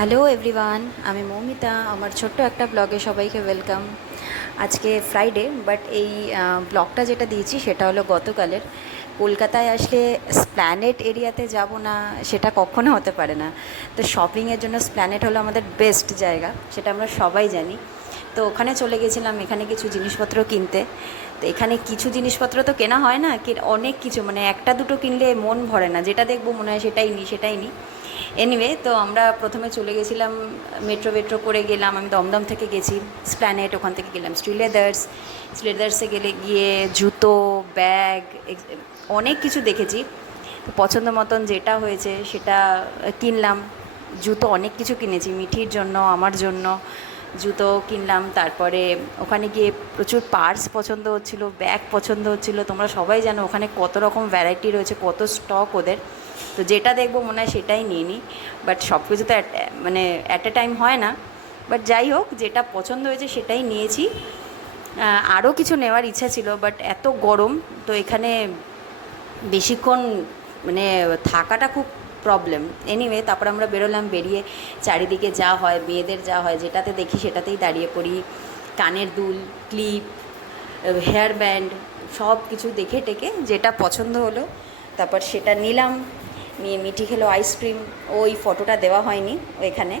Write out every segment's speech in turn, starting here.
Hello everyone, আমি মৌমিতা। আমার ছোট্ট একটা ব্লগে সবাইকে ওয়েলকাম। আজকে ফ্রাইডে, বাট এই ব্লগটা যেটা দিয়েছি সেটা হলো গতকালের। কলকাতায় আসলে স্প্ল্যানেট এরিয়াতে যাব না সেটা কখনো হতে পারে না। তো শপিংয়ের জন্য স্প্ল্যানেট হলো আমাদের বেস্ট জায়গা, সেটা আমরা সবাই জানি। তো ওখানে চলে গেছিলাম এখানে কিছু জিনিসপত্র কিনতে। তো এখানে কিছু জিনিসপত্র তো কেনা হয় না, কি অনেক কিছু, মানে একটা দুটো কিনলে মন ভরে না, যেটা দেখবো মনে হয় সেটাই নিই। এনিওয়ে, তো আমরা প্রথমে চলে গেছিলাম, মেট্রো করে গেলাম। আমি দমদম থেকে গেছি স্প্ল্যানেট, ওখান থেকে গেলাম স্ট্রিলেদার্সে গিয়ে জুতো, ব্যাগ, অনেক কিছু দেখেছি। তো পছন্দ মতন যেটা হয়েছে সেটা কিনলাম। জুতো অনেক কিছু কিনেছি, মিঠির জন্য, আমার জন্য জুতো কিনলাম। তারপরে ওখানে গিয়ে প্রচুর পার্স পছন্দ হচ্ছিলো, ব্যাগ পছন্দ হচ্ছিলো। তোমরা সবাই জানো ওখানে কত রকম ভ্যারাইটি রয়েছে, কত স্টক ওদের। তো যেটা দেখবো মনে হয় সেটাই নিয়ে নিই। বাট সব কিছু তো মানে অ্যাট এ টাইম হয় না। বাট যাই হোক, যেটা পছন্দ হয়েছে সেটাই নিয়েছি। আরও কিছু নেওয়ার ইচ্ছা ছিল, বাট এত গরম, তো এখানে বেশিক্ষণ মানে থাকাটা খুব প্রবলেম। এনিওয়ে, তারপর আমরা বেরোলাম, বেরিয়ে চারিদিকে যা হয়, মেয়েদের যা হয়, যেটাতে দেখি সেটাতেই দাঁড়িয়ে পড়ি। কানের দুল, ক্লিপ, হেয়ার ব্যান্ড, সব কিছু দেখে টেকে যেটা পছন্দ হলো তারপর সেটা নিলাম। নিয়ে মিঠি খেলো আইসক্রিম। ওই ফটোটা দেওয়া হয়নি ওইখানে,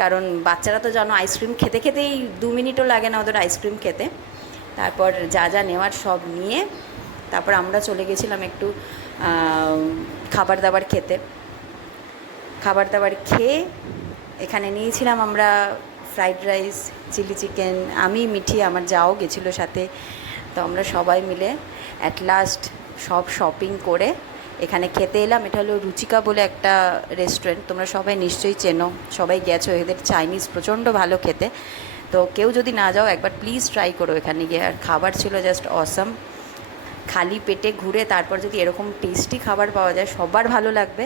কারণ বাচ্চারা তো জানো আইসক্রিম খেতে খেতেই 2 মিনিটও লাগে না ওদের আইসক্রিম খেতে। তারপর যা যা নেওয়ার সব নিয়ে তারপর আমরা চলে গেছিলাম একটু খাবার দাবার খেতে। খাবার দাবার খেয়ে এখানে নিয়েছিলাম আমরা ফ্রাইড রাইস, চিলি চিকেন। আমি, মিঠি, আমার যাও গেছিলো সাথে। তো আমরা সবাই মিলে অ্যাট লাস্ট সব শপিং করে এখানে খেতে এলাম। এটা হলো রুচিকা বলে একটা রেস্টুরেন্ট, তোমরা সবাই নিশ্চয়ই চেনো, সবাই গেছো। এদের চাইনিজ প্রচণ্ড ভালো খেতে। তো কেউ যদি না যাও একবার প্লিজ ট্রাই করো এখানে গিয়ে। আর খাবার ছিল জাস্ট অসাম। খালি পেটে ঘুরে তারপর যদি এরকম টেস্টি খাবার পাওয়া যায় সবার ভালো লাগবে।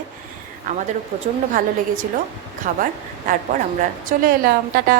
আমাদেরও প্রচণ্ড ভালো লেগেছিলো খাবার। তারপর আমরা চলে এলাম, টাটা।